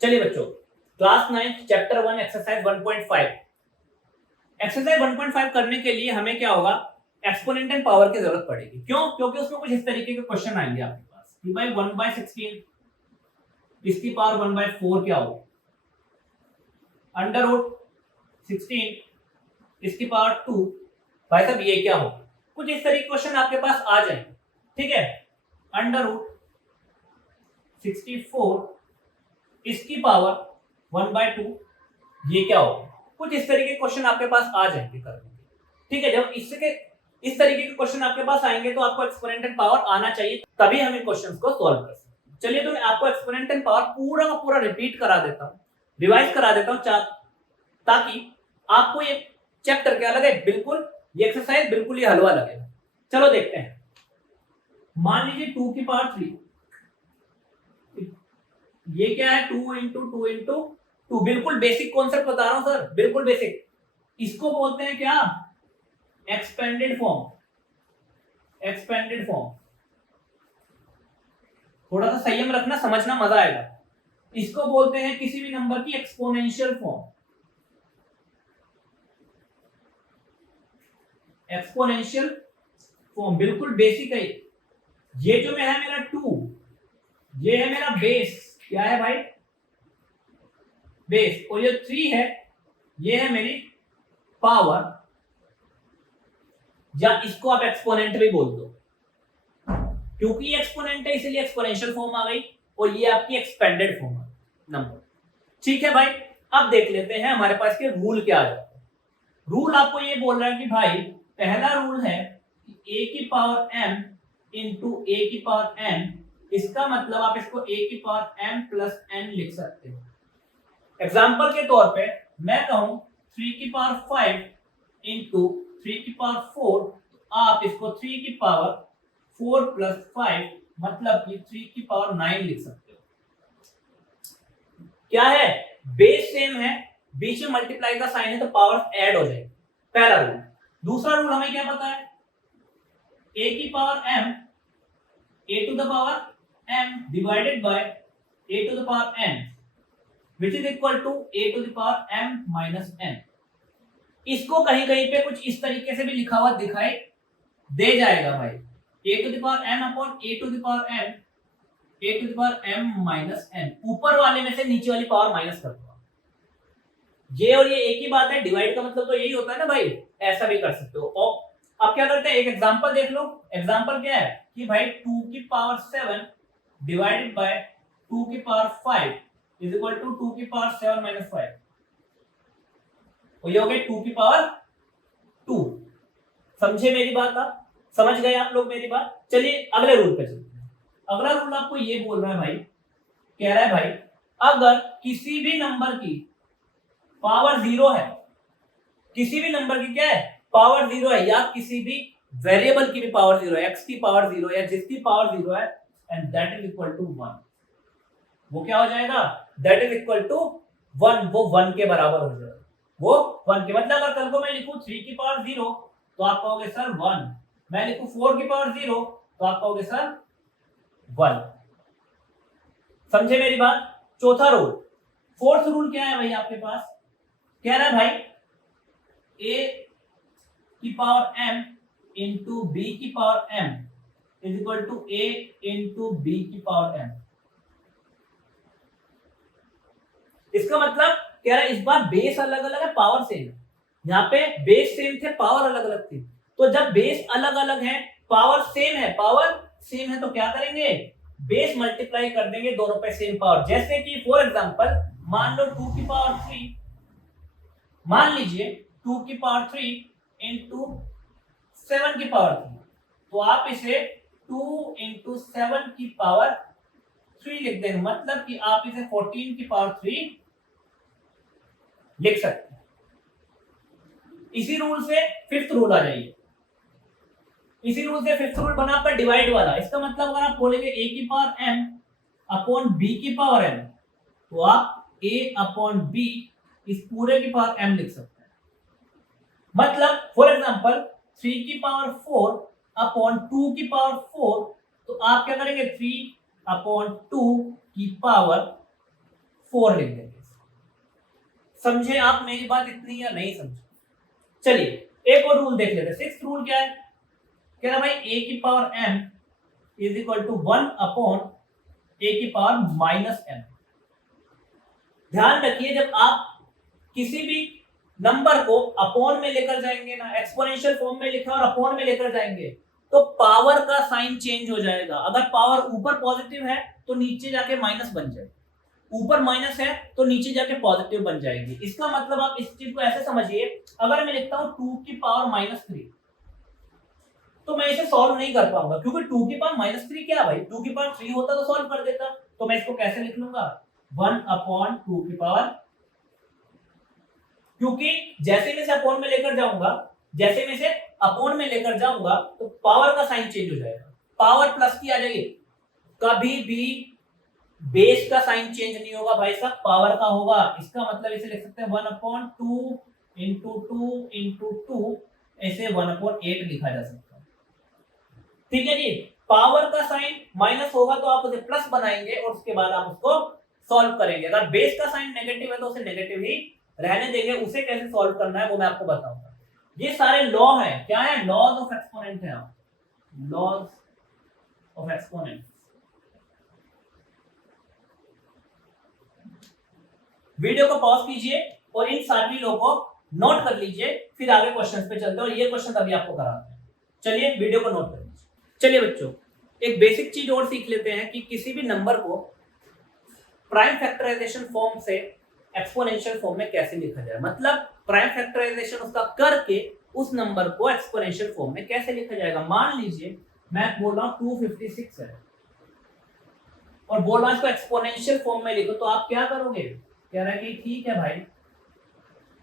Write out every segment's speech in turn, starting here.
चलिए बच्चों, class 9 chapter 1 exercise 1.5। Exercise 1.5 करने के लिए हमें क्या होगा, एक्सपोनेंट एंड पावर की जरूरत पड़ेगी। क्यों? क्योंकि उसमें कुछ इस तरीके के क्वेश्चन आएंगे आपके पास कि भाई 1/16 इसकी पावर 1/4 क्या होगी, अंडर रूट 16 इसकी पावर 2, भाई साहब ये क्या होगा। कुछ इस तरीके के क्वेश्चन आपके पास आ जाएंगे, ठीक है। अंडर रूट 64 इसकी पावर 1/2 ये क्या होगा। कुछ इस तरीके के क्वेश्चन आपके पास आ जाएंगे करने के, ठीक है। जब इस तरीके के क्वेश्चन आपके पास आएंगे तो आपको एक्सपोनेंट एंड पावर आना चाहिए, तभी हम इन क्वेश्चंस को सॉल्व कर सकते हैं। चलिए तो मैं आपको एक्सपोनेंट एंड पावर पूरा का पूरा रिपीट करा देता हूं, रिवाइज करा देता हूं, ताकि आपको ये चैप्टर क्या लगे, बिल्कुल ये एक्सरसाइज बिल्कुल ये हलवा लगेगा। चलो देखते हैं। मान लीजिए 2 की पावर 3, ये क्या है 2 इंटू 2 इंटू 2, बिल्कुल बेसिक कॉन्सेप्ट बता रहा हूं सर, बिल्कुल बेसिक। इसको बोलते हैं क्या, एक्सपेंडेड फॉर्म। एक्सपेंडेड फॉर्म थोड़ा सा संयम रखना, समझना मजा आएगा। इसको बोलते हैं किसी भी नंबर की एक्सपोनेंशियल फॉर्म। एक्सपोनेंशियल फॉर्म बिल्कुल बेसिक है। ये जो है मेरा 2, ये है मेरा बेस, क्या है भाई, बेस। और ये 3 है, ये है मेरी पावर, या इसको आप एक्सपोनेंट भी बोल दो, क्योंकि ये एक्सपोनेंट है इसलिए एक्सपोनेंशियल फॉर्म आ गई, और ये आपकी एक्सपेंडेड फॉर्म है नंबर। ठीक है भाई, अब देख लेते हैं हमारे पास के रूल क्या आ जाता है। रूल आपको ये बोल रहा है कि भाई पहला रूल है कि a की पावर m इंटू a की पावर n, इसका मतलब आप इसको a की पावर m प्लस n लिख सकते हो। एग्जाम्पल के तौर पे मैं कहूं 3 की पावर 5 इंटू 3 की पावर 4, तो आप इसको 3 की पावर 4 प्लस 5 मतलब कि 3 की पावर 9 लिख सकते हो। क्या है, बेस सेम है, बीच में मल्टीप्लाई का साइन है तो पावर ऐड हो जाएगी, पहला रूल। दूसरा रूल हमें क्या पता है, a की power m, a to the power m divided by a to the power n which is equal to a to the power m minus n। इसको कहीं कहीं पे कुछ इस तरीके से भी लिखा हुआ दिखाई दे जाएगा भाई, a to the power m upon a to the power n, a to the power m minus n। ऊपर वाले में से नीचे वाली पावर माइनस कर दो। ये और ये एक ही बात है, डिवाइड का मतलब तो यही होता है ना भाई, ऐसा भी कर सकते हो। और अब क्या करते हैं, एक एग्जांपल देख लो। एग्जांपल क्या है कि भाई 2 की पावर 7 डिवाइडेड बाय 2 की पावर 5 इज इक्वल टू 2 की पावर 7 माइनस 5, और ये हो गई 2 की पावर 2। समझे मेरी बात, आप समझ गए आप लोग मेरी बात। चलिए अगले रूल पे चलते हैं। अगला रूल आपको ये बोल रहा है भाई, कह रहा है भाई अगर किसी भी नंबर की पावर 0 है, किसी भी नंबर की क्या है, पावर 0 है, या किसी भी वेरिएबल की भी पावर 0 है, x की पावर 0 या जिसकी पावर 0 है, and that is equal to 1, वो क्या हो जाएगा, दैट इज इक्वल टू 1, वो 1 के बराबर हो जाएगा। वो 1 के मतलब अगर कल को मैं लिखूं 3 की पावर 0 तो आप कहोगे सर 1, मैं लिखूं 4 की पावर 0 तो आप कहोगे सर 1। समझे मेरी बात। चौथा रूल, फोर्थ रूल क्या है भाई आपके पास, कह रहा है भाई a की पावर m इंटू b की power m is equal to a into b की पावर m। इसका मतलब कह रहा है इस बार बेस अलग अलग है, पावर सेम है। यहाँ पे बेस सेम थे, पावर अलग अलग थी, तो जब बेस अलग अलग है पावर सेम है, पावर सेम है तो क्या करेंगे, बेस मल्टीप्लाई कर देंगे दोनों पे सेम पावर। जैसे कि फॉर एग्जांपल मान लो 2 की पावर 3, मान लीजिए 2 की पावर 3 इंटू 7 की पावर 3, तो आप इसे 2 इंटू 7 की पावर 3 लिख देंगे, मतलब कि आप इसे 14 की पावर 3 लिख सकते हैं। इसी रूल से फिफ्थ रूल आ जाइए। इसी रूल से फिफ्थ रूल बना आपका डिवाइड वाला। इसका मतलब अगर आप बोलेंगे a की पावर m अपॉन b की पावर m, तो आप a अपॉन b इस पूरे की पावर m लिख सकते हैं। मतलब फॉर एग्जांपल 3 की पावर 4 अपॉन 2 की पावर 4, तो आप क्या करेंगे 3 अपॉन 2 की पावर 4 लिख देंगे। समझे आप मेरी बात इतनी या नहीं समझे? चलिए एक और रूल देख लेते हैं। सिक्स्थ रूल क्या है? कह रहा भाई a की power m is equal to 1 upon a की पावर माइनस m। ध्यान रखिए जब आप किसी भी नंबर को अपॉन में लेकर जाएंगे ना, एक्सपोनेंशियल फॉर्म में लिखा और अपॉन में लेकर जाएंगे तो पावर का साइन चेंज हो जाएगा। अगर पावर ऊपर पॉजिटिव है तो नीचे जाके माइनस बन जाएगी, ऊपर माइनस है तो नीचे जाके पॉजिटिव बन जाएगी। इसका मतलब आप इस चीज को ऐसे समझिए, अगर मैं लिखता हूं 2 की पावर माइनस 3 तो मैं इसे सॉल्व नहीं कर पाऊंगा, क्योंकि 2 की पावर माइनस 3 क्या भाई, 2 की पावर 3 होता तो सॉल्व कर देता। तो मैं इसको कैसे लिख लूंगा, 1 अपॉन 2 की पावर, क्योंकि जैसे मैं इसे अपॉन में लेकर जाऊंगा, जैसे मैं इसे अपॉन में लेकर जाऊंगा तो पावर का साइन चेंज हो जाएगा, पावर प्लस की आ जाएगी। कभी भी बेस का साइन चेंज नहीं होगा भाई साहब, पावर का होगा। इसका मतलब इसे लिख सकते हैं 1 अपॉन 2 इंटू 2 इंटू 2, ऐसे 1 अपॉन 8 लिखा जा सकता है। ठीक है जी, पावर का साइन माइनस होगा तो आप उसे प्लस बनाएंगे और उसके बाद आप उसको सॉल्व करेंगे। अगर बेस का साइन नेगेटिव है तो उसे नेगेटिव ही रहने देंगे। उसे कैसे सॉल्व करना है वो मैं आपको बताऊंगा। ये सारे लॉ हैं, क्या है, लॉज ऑफ एक्सपोनेंट है, लॉज ऑफ एक्सपोनेंट। वीडियो को पॉज कीजिए और इन सारी लॉ को नोट कर लीजिए, फिर आगे क्वेश्चंस पे चलते हैं और ये क्वेश्चन अभी आपको कराते हैं। चलिए वीडियो को नोट कर लीजिए। चलिए बच्चों एक बेसिक चीज और सीख लेते हैं कि किसी भी नंबर को प्राइम फैक्टराइजेशन फॉर्म से एक्सपोनेंशियल फॉर्म में कैसे लिखा जाए। मतलब प्राइम फैक्टराइजेशन उसका करके उस नंबर को एक्सपोनेंशियल फॉर्म में कैसे लिखा जाएगा। मान लीजिए मैं बोल रहा हूं 256 है और बोल रहा हूं इसको एक्सपोनेंशियल फॉर्म में लिखो, तो आप क्या करोगे, कह रहा है कि ठीक है भाई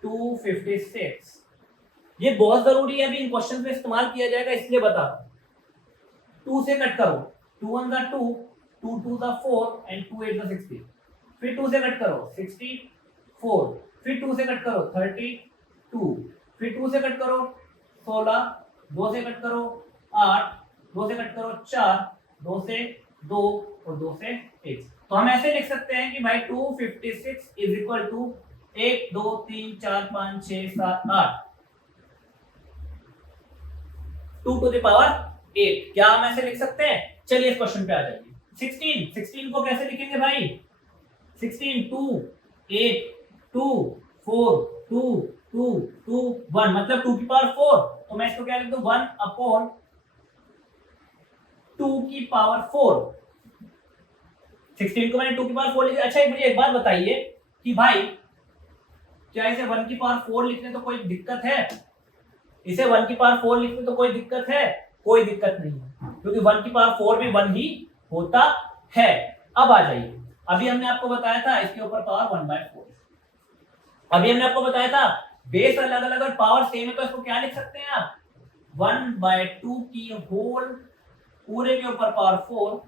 256। ये बहुत जरूरी है, अभी इन क्वेश्चन में इस्तेमाल किया जाएगा इसलिए बता रहा हूं। 2 से कट करो, 2 1 दा 2, 2 2 दा 4 एंड 2 8 दा 16। फिर 2 से कट करो 64, फिर 2 से कट करो 32, फिर 2 से कट करो 16, 2 से कट करो 8, 2 से कट करो 4, 2 से 2 और 2 से 1। तो हम ऐसे लिख सकते हैं कि भाई 256 is equal to 1 2 3 4 5 6 7 8, 2 to the power 8। क्या हम ऐसे लिख सकते हैं? चलिए इस क्वेश्चन पे आ जाइए। 16 को कैसे लिखेंगे भाई, 16 2 8 2 4 2 2 2 1, मतलब 2 की पावर 4। तो मैं इसको क्या लिख दूं, 1 अपॉन 2 की पावर 4। 16 को मैंने 2 की पावर 4 लिखा। अच्छा मुझे एक बात बताइए कि भाई क्या इसे 1 की पावर 4 लिखने तो कोई दिक्कत है? इसे 1 की पावर 4 लिखने तो कोई दिक्कत है? कोई दिक्कत नहीं है, क्योंकि 1 की पावर 4 भी 1 ही होता है। अब आ जाइए, अभी हमने आपको बताया था इसके ऊपर पावर 1/4। अभी हमने आपको बताया था बेस अलग अलग और पावर सेम है तो इसको क्या लिख सकते हैं आप, 1/2 की होल पूरे के ऊपर पावर 4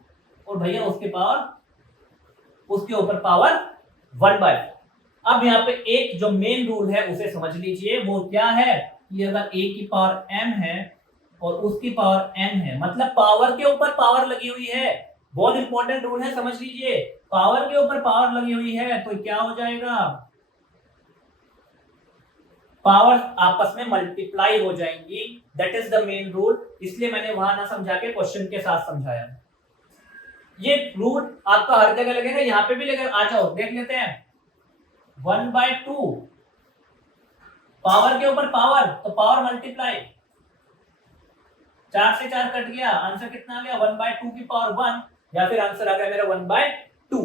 और भैया उसके ऊपर पावर 1/4। अब यहाँ पे एक जो मेन रूल है उसे समझ लीजिए, वो क्या है कि अगर a की पावर m है और उसकी पावर n है, मतलब पावर के ऊपर पावर लगी हुई है। बहुत इंपॉर्टेंट रूल है, समझ लीजिए। पावर के ऊपर पावर लगी हुई है तो क्या हो जाएगा, पावर आपस में मल्टीप्लाई हो जाएंगी। That is the main rule, इसलिए मैंने वहां ना समझा के क्वेश्चन के साथ समझाया। ये रूल आपका हर जगह लगेगा, यहाँ पे भी लगेगा। आ जाओ देख लेते हैं। 1/2 पावर के ऊपर पावर तो पावर मल्टीप्लाई, 4 से 4 कट गया, आंसर कितना आ गया, 1/2 की पावर 1, या फिर आंसर आ गया मेरा 1/2।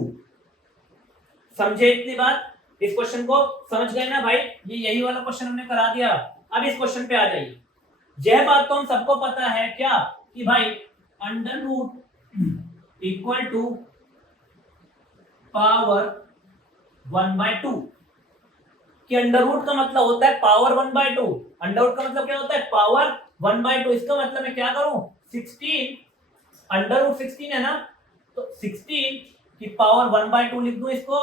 समझे इतनी बात? इस क्वेश्चन को समझ गए ना भाई? ये यही वाला क्वेश्चन हमने करा दिया। अब इस क्वेश्चन पे आ जाइए। यह बात तो हम सबको पता है क्या कि भाई under root equal to power 1/2, कि अंडर रूट का मतलब होता है पावर 1/2। अंडर रूट का मतलब क्या होता है, पावर 1/2। इसका मतलब मैं क्या करूं, 16 अंडर रूट 16 है ना, तो 16 की पावर 1/2 लिख दूं इसको।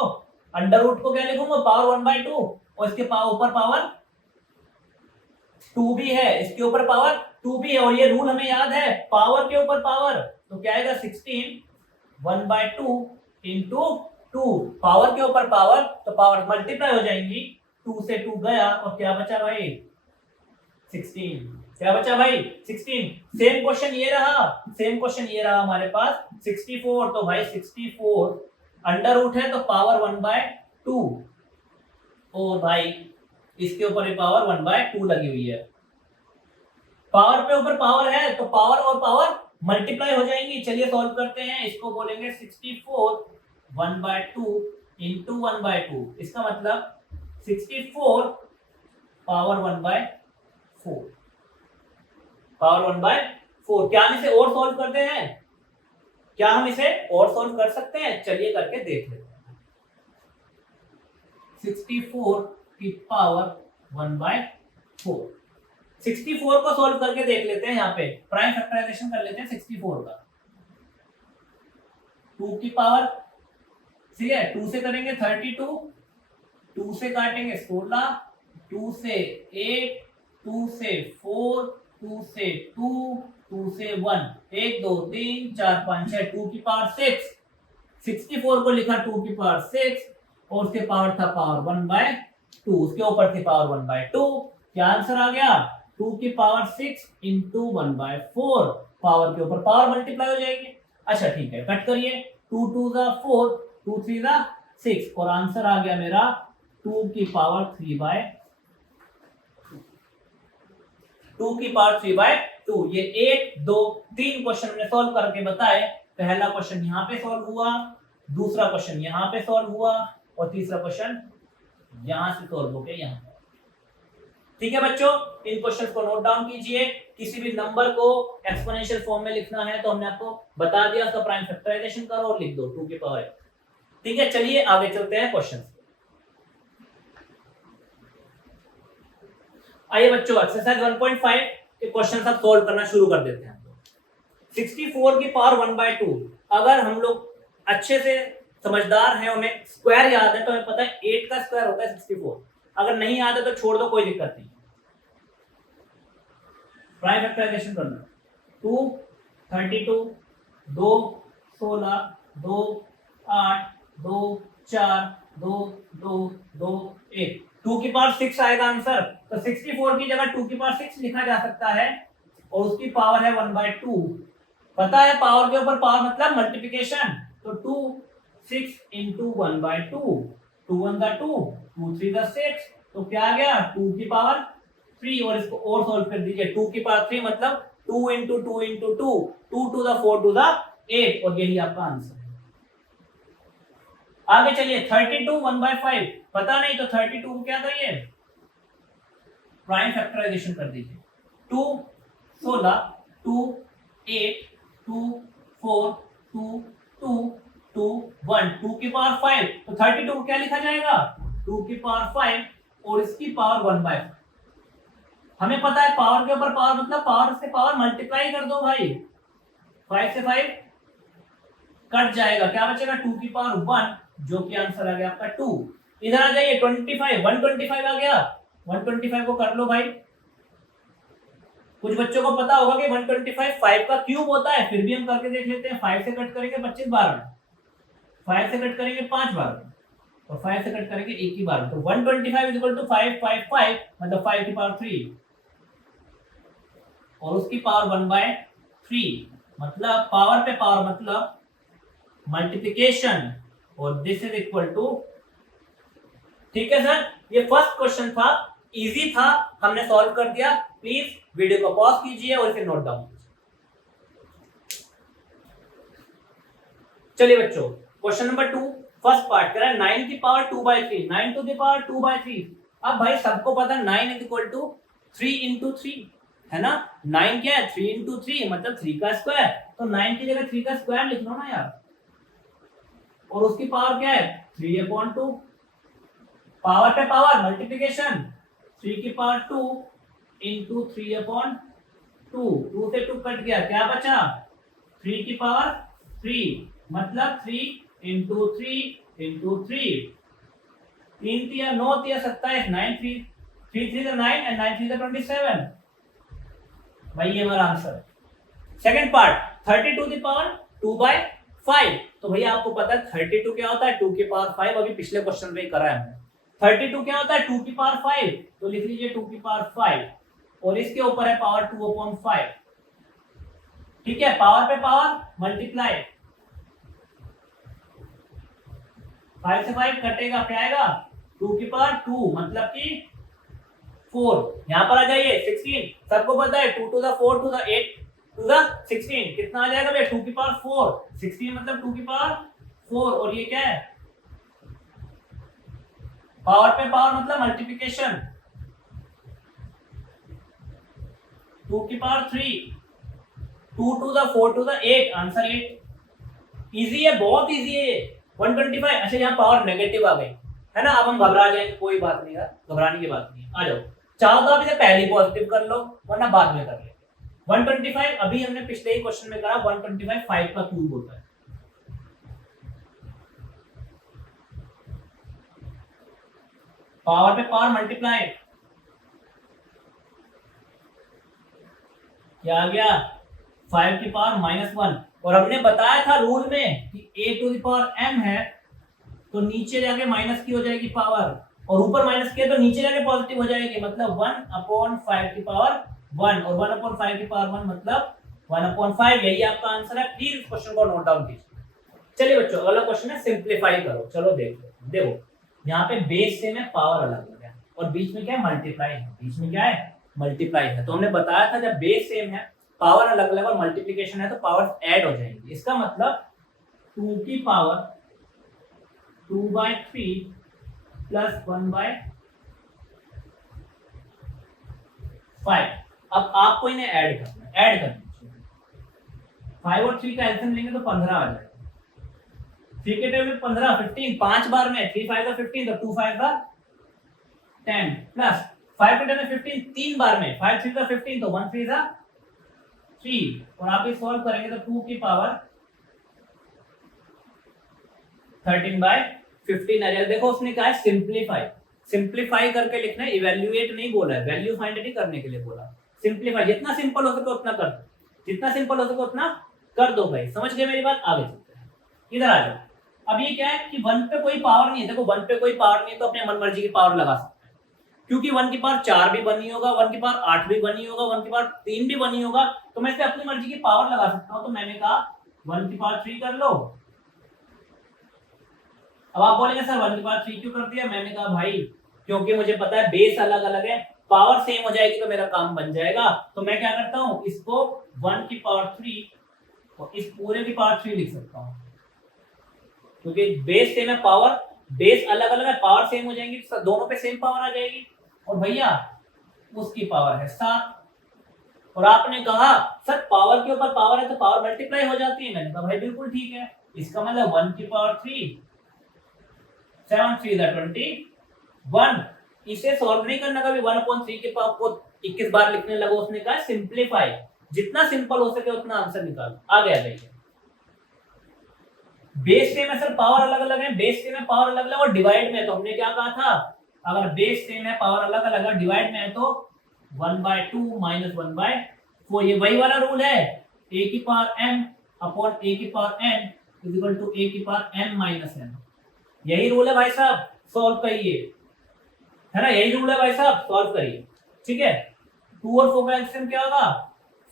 अंडर रूट को क्या लिखूंगा, पावर 1/2, और इसके ऊपर पावर 2 भी है, इसके ऊपर पावर 2 भी है। और ये रूल हमें याद है, पावर के ऊपर पावर, तो क्या आएगा 16 1/2 इंटू 2 पावर के ऊपर पावर, तो पावर मल्टीप्लाई हो जाएंगी, 2 से 2 गया और क्या बचा भाई 16। क्या बचा भाई 16। सेम क्वेश्चन ये रहा, सेम क्वेश्चन ये रहा हमारे पास 64, तो भाई 64 अंडर रूट है तो पावर 1/2 और भाई इसके ऊपर भी पावर 1/2 लगी हुई है। पावर पे ऊपर पावर है तो पावर और पावर मल्टीप्लाई हो जाएंगी। चलिए सॉल्व करते हैं, इसको बोलेंगे 64 1/2 इंटू 1/2, इसका मतलब 64 पावर 1/4, पावर 1/4। क्या हम इसे और सॉल्व करते हैं, क्या हम इसे और सॉल्व कर सकते हैं, चलिए करके देख लेते हैं। 64 की पावर 1/4, 64 को सॉल्व करके देख लेते हैं। यहाँ पे प्राइम फैक्टराइजेशन कर लेते हैं 64 का। 2 की पावर, ठीक है, 2 से करेंगे 32, 2 से काटेंगे 16, 2 से 8, 2 से 4, 2 से 2, 2 से 1, 1 2 3 4 5 6, 2 की पावर 6, 64 को लिखा 2 की पावर 6 और उसके पावर था पावर 1/2, उसके ऊपर थी पावर 1/2। क्या आंसर आ गया 2 की पावर 6 इंटू 1/4, पावर के ऊपर पावर मल्टीप्लाई हो जाएगी। अच्छा ठीक है, कट करिए, 2 2 4, 2 3 6 और आंसर आ गया मेरा 2 की पावर 3/2, 2 की पावर 3/2। ये 1 2 3 क्वेश्चन हमने सॉल्व करके बताए। पहला क्वेश्चन यहाँ पे सॉल्व हुआ, दूसरा क्वेश्चन यहाँ पे सॉल्व हुआ और तीसरा क्वेश्चन यहां से सॉल्व हो गया यहाँ। ठीक है बच्चों, इन क्वेश्चंस को नोट डाउन कीजिए। किसी भी नंबर को एक्सपोनेंशियल फॉर्म में लिखना है तो हमने आपको बता दिया, उसका प्राइम फैक्टराइजेशन करो और लिख दो 2 की पावर। ठीक है, चलिए आगे चलते हैं क्वेश्चन। आइए बच्चों, एक्सरसाइज 1.5 के क्वेश्चन सब सोल्व करना शुरू कर देते हैं। 64 की पावर 1/2, अगर हम लोग अच्छे से समझदार हैं, हमें स्क्वायर याद है तो हमें पता है 8 का स्क्वायर होता है 64। अगर नहीं याद है तो छोड़ दो, कोई दिक्कत नहीं। प्राइम फैक्टराइजेशन करना, 2 32 2 16 2 8 2 4 2 2 2 1, 2 की पावर 6 आएगा आंसर। तो 64 की जगह 2 की पावर 6 लिखा जा सकता है और उसकी पावर है 1/2। पता है पावर के ऊपर पावर मतलब मल्टीप्लिकेशन, तो 2 6 इंटू 1/2, 2 1 2, 2 3 6, तो क्या आ गया 2 की पावर 3 और इसको और सॉल्व कर दीजिए। 2 की पावर 3 मतलब 2 into 2 into 2, 2 to the 4 to the 8 और यही आपका आंसर है। आगे चलिए 32 1/5, पता नहीं तो 32 को क्या करिए प्राइम फैक्टराइजेशन कर दीजिए। 2 16 2 8 2 4 2 2 2 1, 2 की पावर 5, तो 32 को क्या लिखा जाएगा 2 की पावर 5 और इसकी पावर 1/5। हमें पता है पावर के ऊपर पावर मतलब पावर से पावर मल्टीप्लाई कर दो भाई, 5 से 5 कट जाएगा, क्या बचेगा 2 की पावर 1, जो कि आंसर आ गया आपका 2। इधर आ जाइए 25 125 आ गया, 125 को कर लो भाई। कुछ बच्चों को पता होगा कि 125 5 का क्यूब होता है, फिर भी हम करके देख लेते हैं। 5 से कट करेंगे 25 बार में, 5 से कट करेंगे 5 बार में और 5 से कट करेंगे 1 ही बार में, तो 125 इक्वल टू 5 5 5 मतलब 5 की पावर 3 और उसकी पावर 1/3, मतलब पावर पे पावर मतलब मल्टीप्लिकेशन और दिस इज इक्वल टू। ठीक है सर, ये फर्स्ट क्वेश्चन था, इजी था, हमने सॉल्व कर दिया। प्लीज वीडियो को पॉज कीजिए और इसे नोट डाउन कीजिए। चलिए बच्चों, क्वेश्चन नंबर 2 फर्स्ट पार्ट कह रहा है 9 की पावर 2/3, 9 टू द पावर 2/3। अब भाई सबको पता है 9 इज इक्वल टू 3 इंटू 3 है ना। 9 क्या है 3 इंटू 3 मतलब 3 का स्क्वायर, तो 9 की जगह 3 का स्क्वायर लिख लो ना यार। और उसकी पावर क्या है 3/2, पावर पे पावर मल्टीप्लिकेशन, 3 की पावर 2 इंटू 3/2, 2 से 2 कट गया, क्या बचा 3 की पावर 3 मतलब 3 इंटू 3 इंटू 3, 3 3 9 3 27, 9 3 3 3 9 एंड 9 3 27, भाई ये हमारा आंसर है। सेकंड पार्ट 32 की पावर 5। तो भैया आपको पता है 32 क्या होता है, 2 की पावर 5, अभी पिछले क्वेश्चन में करा है हमने। 32 क्या होता है, 2 की पावर 5, तो लिख लीजिए 2 की पावर 5, और इसके ऊपर है पावर 2/5। ठीक है, पावर पे पावर मल्टीप्लाई, 5 से 5 कटेगा, क्या आएगा 2 की पावर 2 मतलब कि 4। यहां पर आ जाइए 16, सबको पता है 2 to the 4 to the 8 to the 16 कितना आ जाएगा भैया 2 की पावर 4, 16 मतलब 2 की पावर 4, और ये क्या है पावर पे पावर मतलब मल्टीप्लिकेशन, 2 की power 3, 2 to the 4 to the 8, answer 8। Easy है, बहुत इजी है 125। अच्छा यहाँ पावर नेगेटिव आ गई है ना, अब हम घबरा जाएंगे, कोई बात नहीं यार, घबराने की बात नहीं है। आ जाओ, चाहो तो आप इसे पहले पॉजिटिव कर लो, वरना बाद में कर लेंगे। 125 अभी हमने पिछले ही क्वेश्चन में कहा 125 5 का क्यूब होता है। पावर पे पावर मल्टीप्लाई, क्या आ गया 5 की पावर -1, और हमने बताया था रूल में कि a to the power m है तो नीचे जाके माइनस की हो जाएगी पावर, और ऊपर माइनस किया तो नीचे जाके पॉजिटिव हो जाएगी, मतलब 1/5 की पावर 1, और 1/5 की पावर 1 मतलब 1/5। यही आपका आंसर है। प्लीज इस क्वेश्चन को नोट डाउन कीजिए। चलिए बच्चों, अगला क्वेश्चन है सिंप्लीफाई करो। चलो देखो यहाँ पे बेस सेम है, पावर अलग अलग है, और बीच में क्या है मल्टीप्लाई है, बीच में क्या है मल्टीप्लाई है। तो हमने बताया था जब बेस सेम है, पावर अलग अलग और मल्टीप्लिकेशन है तो पावर ऐड हो जाएंगी। इसका मतलब 2 की पावर 2/3 प्लस 1/5। अब आपको इन्हें ऐड करना है, ऐड करना है। 5 और 3 का एलसीएम लेंगे तो 15 आ जाएगा। 3 के टेबल में 15 15 5 बार में 3 5 का 15 तो 2 5 का 10 प्लस 5 के टेबल में 15 3 बार में 5 3 का 15 तो 1 3 का 3, और आप इसे सॉल्व करेंगे तो 2 की पावर 13/15 आ जाएगा। देखो उसने कहा है सिंप्लीफाई, सिंप्लीफाई करके लिखना है, इवैल्यूएट नहीं बोला है, वैल्यू फाइंड नहीं करने के लिए बोला। सिंप्लीफाई जितना सिंपल हो सके उतना कर दो, जितना सिंपल हो सके उतना कर दो भाई। समझ गए मेरी बात? आगे चलते हैं, इधर आ जाओ। अब ये क्या है कि 1 पे कोई पावर नहीं है, देखो 1 पे कोई पावर नहीं है तो अपने मन मर्जी की पावर लगा सकते हैं, क्योंकि 1 की पावर 4 भी बनी होगा, 1 की पावर 8 भी बनी होगा, 1 की पावर 3 भी बनी होगा, तो मैं इसे अपनी मर्जी की पावर लगा सकता हूं। तो मैंने कहा 1 की पावर 3 कर लो। अब आप बोलेंगे सर 1 की पावर 3 क्यों कर दिया? मैंने कहा भाई क्योंकि मुझे पता है बेस अलग अलग है, पावर सेम हो जाएगी तो मेरा काम बन जाएगा। तो मैं क्या करता हूं, इसको 1 की पावर 3 और इस पूरे की पावर 3 लिख सकता हूं, क्योंकि बेस सेम है, पावर बेस अलग अलग है, पावर सेम हो जाएंगी, दोनों पे सेम पावर आ जाएगी। और भैया उसकी पावर है 7, और आपने कहा सर पावर के ऊपर पावर है तो पावर मल्टीप्लाई हो जाती है। मैंने कहा भाई बिल्कुल ठीक है, इसका मतलब 1 की पावर 3 7 3 21। इसे सॉल्व नहीं करना, कभी 1/3 के पावर को 21 बार लिखने लगो। उसने कहा सिंप्लीफाई, जितना सिंपल हो सके उतना आंसर निकालो। आ गया देखिए, बेस सेम है सर, पावर अलग अलग है, बेस सेम है पावर अलग अलग, और डिवाइड में तो हमने क्या कहा था, अगर बेस सेम है पावर अलग अलग है डिवाइड में है तो 1/2 माइनस 1/4। ये वही वाला रूल है, a की पावर m अपॉन a की power n is equal to a की पावर m माइनस n। यही रूल है भाई साहब, सॉल्व करिए, है ना, यही रूल है भाई साहब, सॉल्व करिए। ठीक है, 2 और 4 का एलसीएम क्या होगा,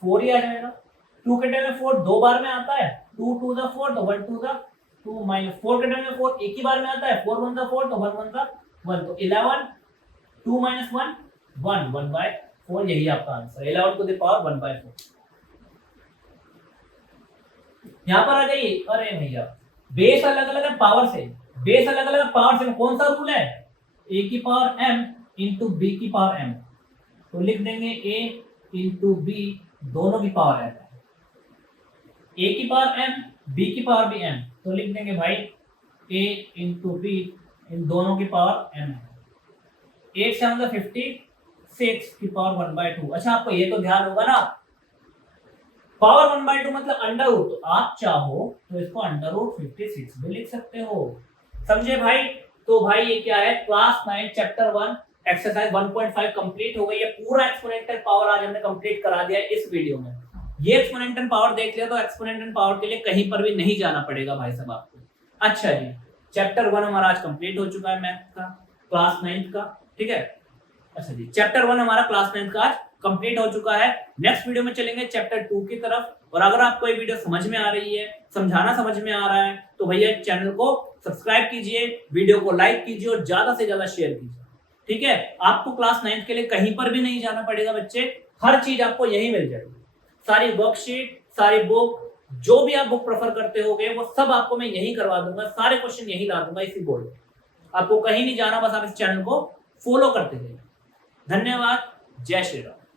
4 ही आ जाएगा। 2 के टाइम में 4 दो बार में आता है, 2 2 द 4 तो 1 2 द 2 माइनस 4 के टाइम में 4 एक ही बार में आता है, 4 1 द 4 तो 1 1 द 1 तो 11 2 माइनस 1 1 1/4। यही आपका आंसर 11 टू द पावर 1/4। यहां पर आ जाइए। अरे भैया बेस अलग अलग है, पावर से बेस अलग अलग है, पावर से कौन सा रूल है, a की पावर m इंटू b की पावर m। तो लिख देंगे a इंटू b, दोनों की पावर है, a की पावर m b की पावर भी m, तो लिख देंगे भाई a इंटू b, इन दोनों की पावर m है। 8 7 56 की पावर 1/2। अच्छा आपको ये तो ध्यान होगा ना, पावर 1/2 मतलब अंडर रूट, तो आप चाहो तो इसको अंडर रूट 56 भी लिख सकते हो। समझे भाई? तो भाई ये क्या है, क्लास 9 चैप्टर 1 एक्सरसाइज 1.5 कंप्लीट हो गई है। पूरा एक्सपोनेंशियल पावर आज हमने कंप्लीट करा दिया है इस वीडियो में। ये एक्सपोनेंट एंड पावर देख लिया तो एक्सपोनेंट एंड पावर के लिए कहीं पर भी नहीं जाना पड़ेगा भाई साहब आपको। अच्छा जी, चैप्टर 1 हमारा आज कंप्लीट हो चुका है मैथ का, क्लास 9th का, ठीक है। अच्छा जी, चैप्टर 1 हमारा क्लास 9th का आज कंप्लीट हो चुका है। नेक्स्ट वीडियो में चलेंगे चैप्टर 2 की तरफ। और अगर आपको ये वीडियो समझ में आ रही है, समझाना समझ में आ रहा है, तो भैया चैनल को सब्सक्राइब कीजिए, वीडियो को लाइक कीजिए और ज्यादा से ज्यादा शेयर कीजिए, ठीक है। आपको क्लास 9th के लिए कहीं पर भी नहीं जाना पड़ेगा बच्चे, हर चीज आपको यही मिल जाएगी, सारी वर्कशीट, सारी बुक, जो भी आप बुक प्रेफर करते होगे वो सब आपको मैं यही करवा दूंगा, सारे क्वेश्चन यही ला दूंगा इसी बोर्ड पे। आपको कहीं नहीं जाना, बस आप इस चैनल को फॉलो करते रहिए। धन्यवाद, जय श्री राम।